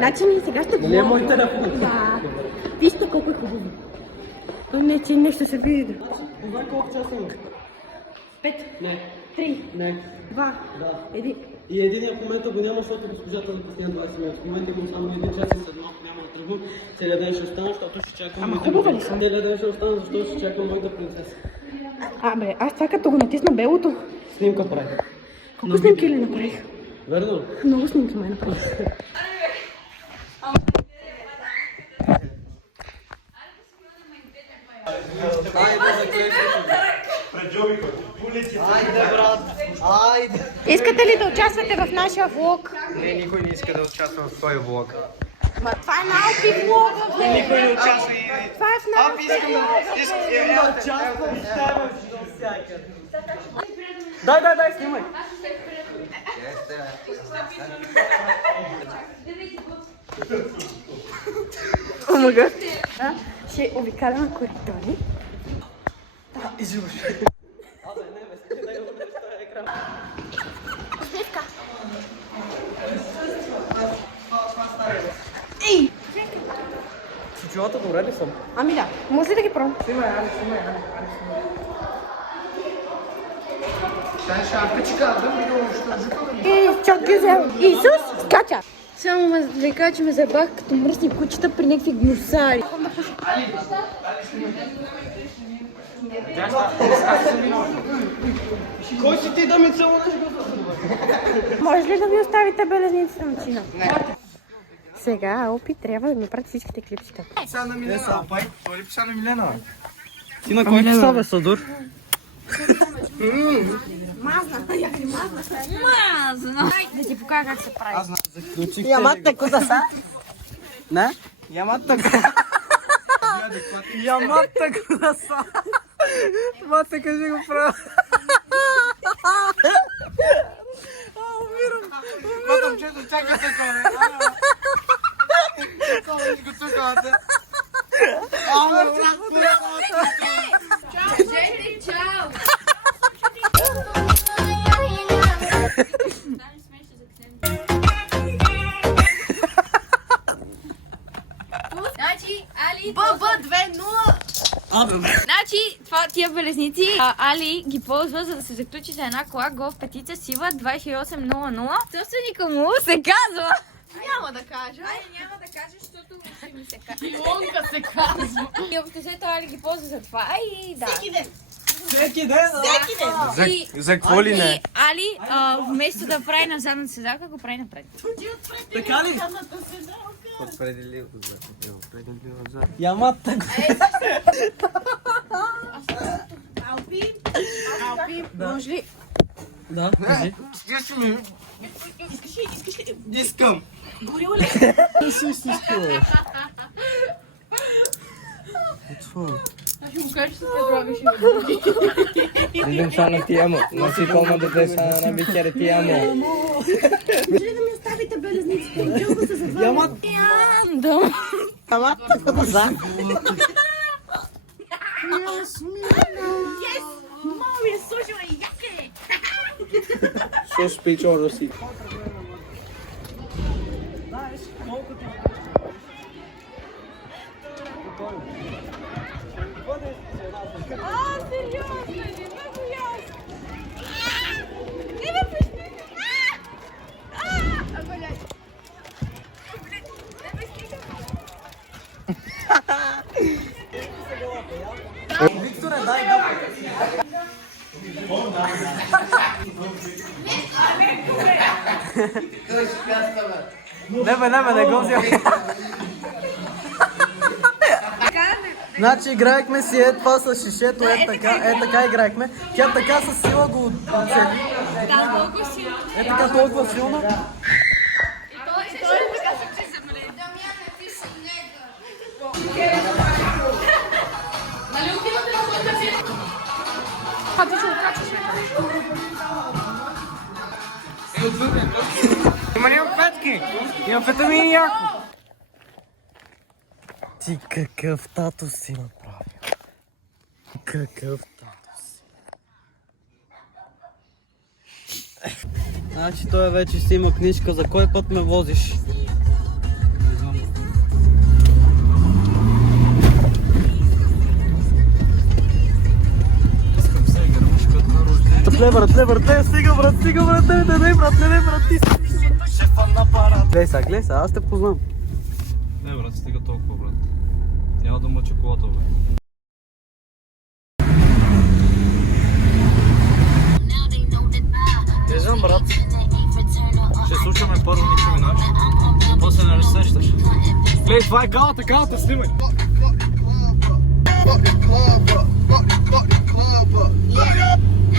Значи ние сега ще Нали е мой телефон? Да. Вижте колко е хубаво. Но не, че нещо се вижда. Познай колко часа има? 5, Не. 3, Не. 2, Да. 1. И единия в момента го няма, защото госпожата да пусне 20 минути. В момента имам само 1 час и след малко няма да тръгвам. Целият ден ще остана, защото ще чакам Ама моята хубава ли принцеса. съм? Целият ден ще остана, защото ще чакам моята принцеса. Абе, аз това като го натисна белото. Снимка прави. Колко снимки ли направих? Верно? Много снимки ме направих. Айде, брат! Айде! Искате ли да участвате в нашия влог? Не, никой не иска да участва в твоя влог. Ма това е малки влога, бе! Никой не участва и... Това е в Апи, искам да Участвам с тебе всякъде. Дай, снимай! Омага. Ще обикаляме коридори. Излюш. Усмивка. Ей! Чучулата добре ли съм? Ами да, може ли да ги пробвам? Снимай, Али. Чак ги взел. Исус, скача! Само ме ви кажа, че ме забах като мръсни кучета при някакви гнусари. Кой си ти да ми целуваш? Може ли да ми оставите белезницата на Чина? Сега Опи трябва да ми прати всичките клипчета. Пса на Милена. Той ли пса на Милена? Ти на кой пса, бе, Садур? Мазна, я ви мазна. Да ти покажа как се прави. Ямата куда? Не? Ямата куда? Ямата куда са? Мата, кажи го право. Умирам. Потом чето, чакайте коне. Коне го чукате. Чао, жени, чао! Значи, Али... ББ 2.0! Значи, тия белезници Али ги ползва, за да се заключи за една кола Golf петица сива 2800. Собственика му се казва... Няма да кажа. Няма да кажа, защото ми се казва. Илонка се казва. И общо Али ги ползва за това и да. Всеки ден. Всеки ден, да. За какво ли не? И Али, вместо да прави на задната седалка, го прави напред. Така ли? Определил за. Ямата Алпи. Може ли? Да, кажи. Стига ми. Искаш ли? Искам. Горила ли? Аз ще му кажа, че се предлагаш и Идем са на ти амо. Носи кома да те са на бикере ти амо. Може ли да ми оставите белезниците? Дълго се завърна. Ямата. Да. Ямата куда са? Малия служила и яке. Що спичо роси? Викторе, дай да. Не го взема. Значи играехме си това с шишето, така играехме. Тя така със сила го оцели. Е така толкова силно. Има ли петки? Има фетамини яко. Ти какъв тато си направил? Какъв тато си? Значи той вече си има книжка, за кой път ме возиш? братле, стига брат, не брат, ти си шефа на парад. Гледай сега, аз те познам. Не, брат, стига толкова, брат. Няма да мъча колата, брат. Не знам, брат. Ще слушаме първо Ники Минаж. После не сещаш. Гледай, това е калата, снимай.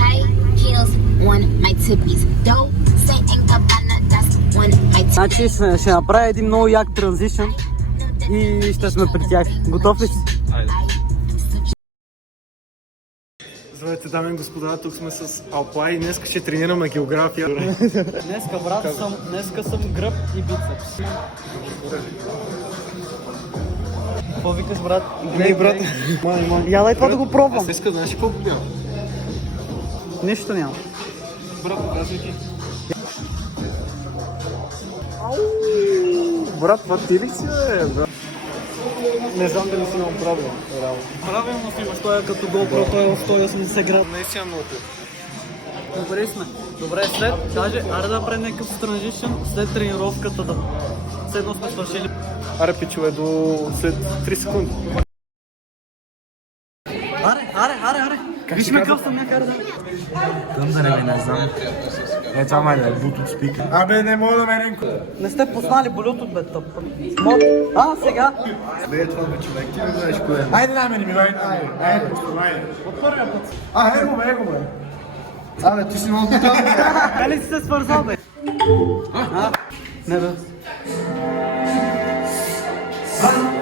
High heels on my tippies. Don't say ain't Gabbana, that's on my tippies. Значи ще направя един много як транзишън и ще сме при тях. Готов ли си? Айде. Здравейте, дами и господа, тук сме с Алпай и днес ще тренираме география. Днеска, брат, съм гръб и бицепс. Какво викаш, брат? Не, брат. Я дай това да го пробвам. Аз иска, знаеш ли колко бял? Нищо няма. Брат, показвай ти. Брат, това ти ли си, брат? Не знам дали си имам правилно. Правилно си имаш, той е като GoPro, той е в 180 град. Наистина много. Добре сме. Добре, аре да направим някакъв транзишън след тренировката да... Седно сме свършили. Аре, пичове, до след 3 секунди. Аре! Виж ме къв съм някъде. Не знам. Е, това май да е Bluetooth спикър. Абе, не мога да мерим. Не сте познали Bluetooth, бе, тъп. Сега. Не е това, бе, човек, ти не знаеш кое е. Айде, намери ми, айде. От първия път. Его ме. Абе, ти си много готов. Дали си се свързал, бе? Не, бе. Ставай!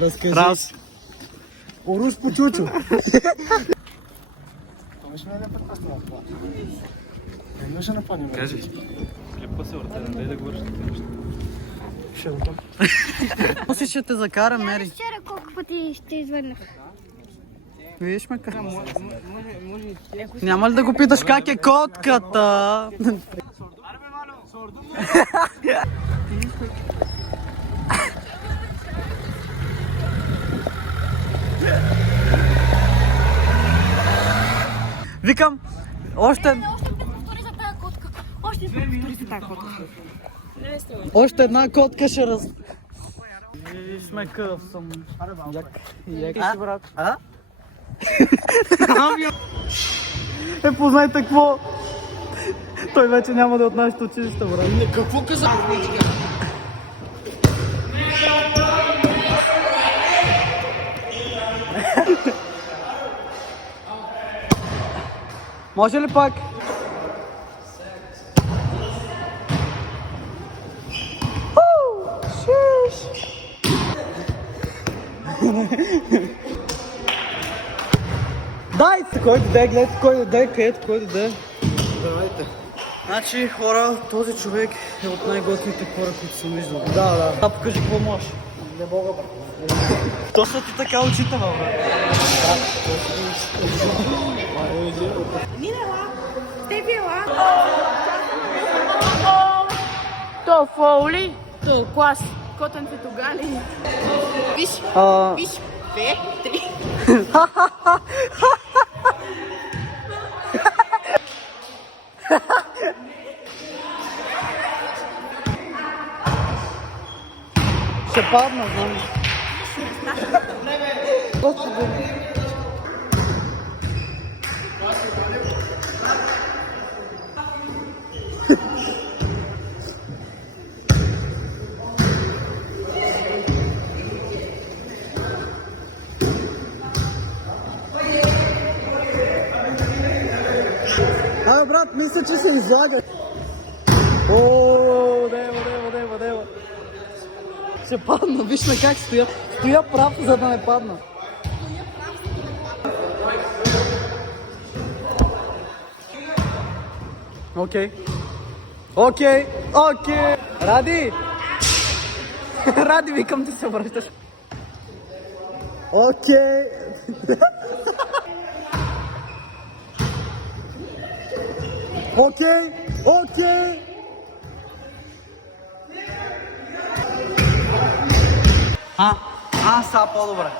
Разкажи. Раз. Оруш по чучо. Кажи. Клипа се върте, дай да говориш на тези неща. После ще те закарам, Мери. Вчера колко пъти ще извърнах? Виж ме как. Няма ли да го питаш как е котката? Викам, още... Още една котка ще раз... И сме къв съм. Як си, брат? Познайте какво. Той вече няма да е от нашето училище, брат. Какво каза? Може ли пак? Дай! Кой даде, гледайте кой даде, където кой даде. Давайте. Значи хора, този човек е от най-готните хора, които съм виждал. Да. А покажи какво можеш. Не мога, брат. Точно ти така очите, брат. То Фоули, то клас, котън се тогали. Виж, Петри. Ще падна, знам. Абе, брат, мисля, че се излага. О, дева. Ще падна, виж ме как стоя. Стоя прав, за да не падна. Окей. Ради! Ради, викам, ти се връщаш. Окей. Окей. Сега по-добре.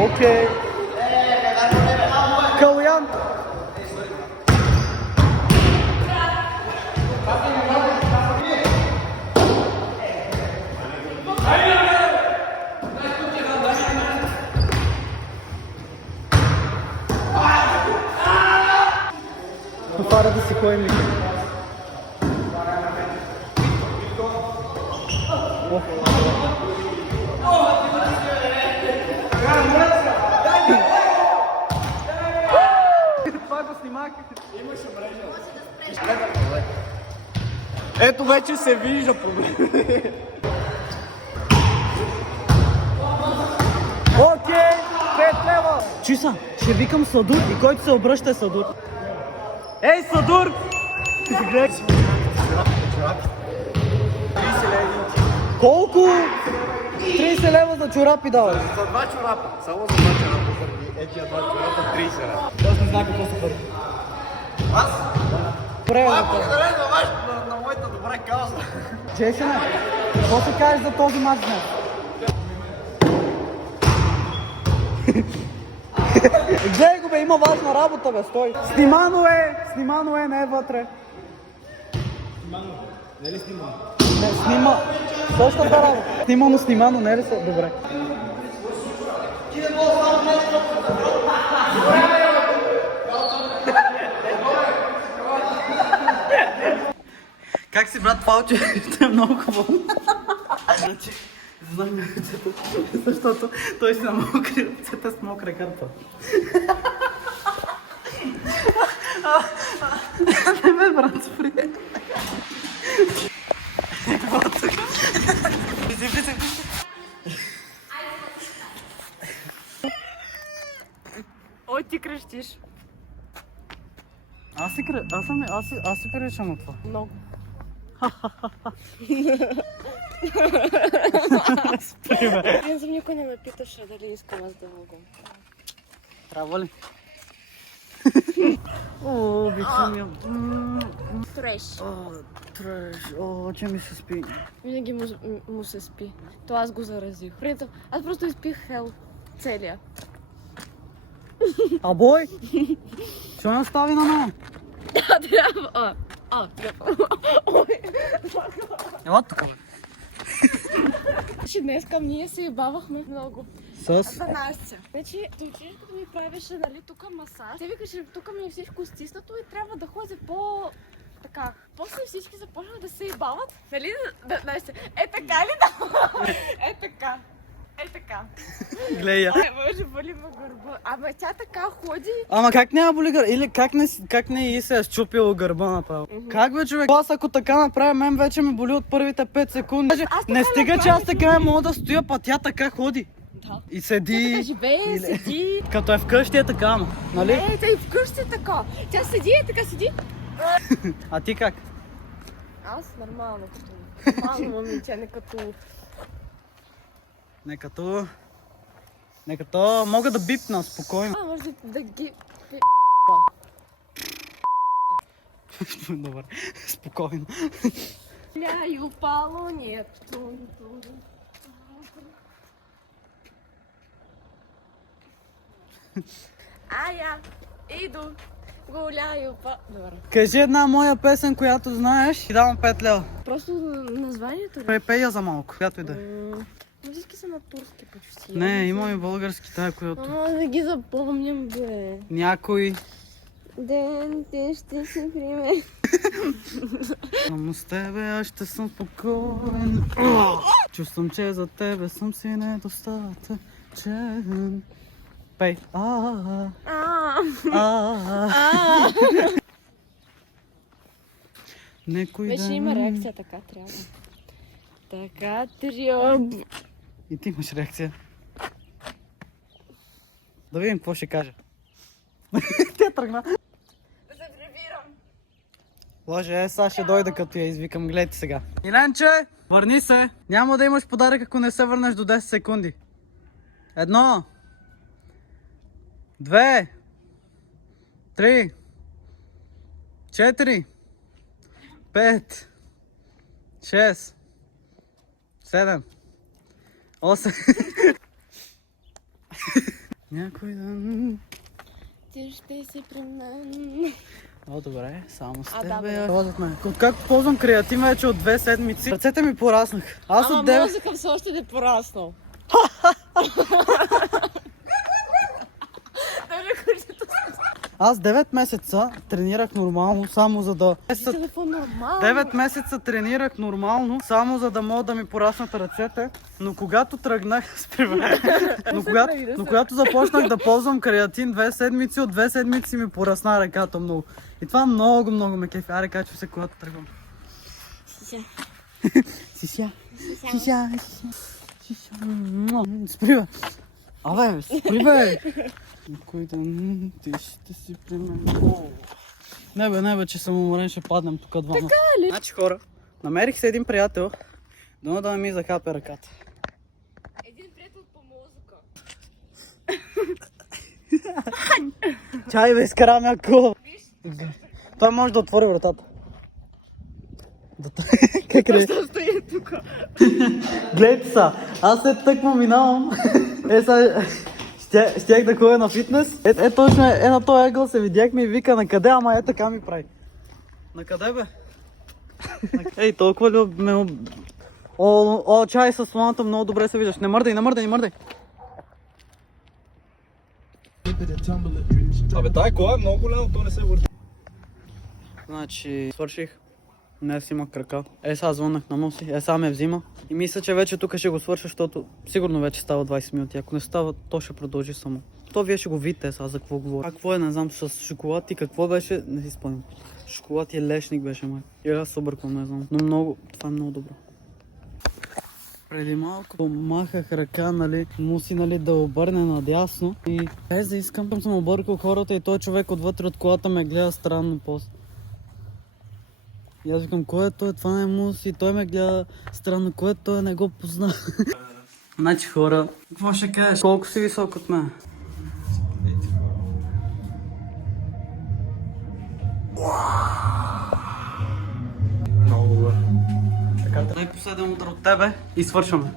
Окей. Калуян. Пара да си ходим ли? Това го снимах. Имаше мрежа. Ето вече се вижда проблем. Окей, 5 лева. Чиса, ще викам Садур и който се обръща е Садур. Ей, Садур! Колко? 30 лева за чорапи даваш. За 2 чорапа. Само за 2 чорапа. Етия 2 чорапа 30 лева. Аз не знам какво са пари. Аз? Благодаря на моята добра кауза. Джейсъне, какво се кажеш за този мач днес? Гледай го бе, има важна работа бе, стой. Снимано е, не е вътре. Не ли снимам? Не, снима. Същата работа. Снимано, не е ли се? Добре. Как си, брат, това училище е много хубаво. Знам ръцете, защото той се намокри ръцете с мокра карта. Не ме, брат, спри. Ой, ти крещиш. Аз си приличам от това. Много. Спри, бе. Принцип никой не ме питаше дали искам аз да лъгам. Трябва ли? О, обичам я. Треш. О, треш. О, че ми се спи. Винаги му се спи. То аз го заразих. Принцип, аз просто изпих хел целия. А бой? Що не остави на мен? Трябва. Ела тук, бе. Значи днеска ние се ебавахме много. С? За Настя. Значи, дойдеш като ми правеше, нали, тук масаж. Те викаше, тук ми е всичко стиснато и трябва да ходя по... така. После всички започнаха да се ебават. Нали, Настя, е така ли да? Е така. Е така. Гледай я. Ай, може боли ме гърба. Ама тя така ходи. Ама как няма боли гърба? Или как не и се е счупило гърба направо? Как бе, човек? Аз ако така направя, мен вече ме боли от първите 5 секунди. Не стига, че аз така не мога да стоя, па тя така ходи. Да. И седи. Тя така живее, седи. Като е вкъщи е така, ама. Нали? Не, тя и вкъщи е така. Тя седи, така седи. А ти как? Аз нормално като... Нормално момиче, не като... Не като... Мога да бипна спокойно. Може да ги... Добре, спокойно. Ляю полунето. А я иду Гуляю па... Добре. Кажи една моя песен, която знаеш и давам 5 лева. Просто названието ли? Препей я за малко, която и да е. Всички са на турски почти. Не, има и български тая, която... Ама не ги запомням, бе. Някой... Ден, ти ще си приме. Само с тебе аз ще съм спокоен. Чувствам, че за тебе съм си недостатъчен. Пей. Некой Вече ден... има реакция, така трябва. Така трябва. И ти имаш реакция. Да видим какво ще каже. Тя тръгна. Да се прибирам. Лъже, сега ще дойда като я извикам. Гледайте сега. Иленче, върни се. Няма да имаш подарък, ако не се върнеш до 10 секунди. 1, 2, 3, 4, 5, 6, 7, 8. Някой ден... Ти ще си при мен. О, добре, само с А, тебе. да, бе. Откакто ползвам креатив вече от 2 седмици, ръцете ми пораснаха. Аз Ама от 9... мозъка все още не пораснал. Аз 9 месеца тренирах нормално, само за да... Телефон нормално. 9 месеца тренирах нормално, само за да могат да ми пораснат ръцете, но когато тръгнах... но когато започнах да ползвам креатин 2 седмици, от 2 седмици ми порасна ръката много. И това много ме кефи. Аре, качвам се, когато тръгвам. Сися. Спри, бе. Абе, спри, бе. Кой да ти ще си при мен. Не бе, че съм уморен, ще паднем тук двама. Така ли? Значи хора, намерих се един приятел, дано да ми захапе ръката. Един приятел по музика. Чай да изкараме ако. Той може да отвори вратата. Как е? Защо стои тук? Гледайте са, аз след тъкма минавам. Щях да ходя на фитнес. Точно на този ъгъл се видяхме и вика на къде, ама така ми прави. На къде бе? Ей, толкова ли ме... О, чай с слоната много добре се виждаш. Не мърдай. Абе, тая кола е много голяма, то не се върти. Значи, свърших. Днес имах крака. Сега звъннах на Моси, сега ме взима. И мисля, че вече тук ще го свърша, защото сигурно вече става 20 минути. Ако не става, то ще продължи само. То вие ще го видите сега за какво говоря. Какво е, не знам, с шоколад и какво беше, не си спомням. Шоколад и лешник беше май. И аз се обърквам, не знам. Но много, това е много добро. Преди малко махах ръка, нали, Муси, нали, да обърне надясно. И без да искам, съм объркал хората и той човек отвътре от колата ме гледа странно после. И аз викам, кой е той? Това не е Муси. Той ме гледа странно. Кой е той? Не го позна. Значи хора, какво ще кажеш? Колко си висок от мен? Много добре. Дай последен удар от тебе и свършваме.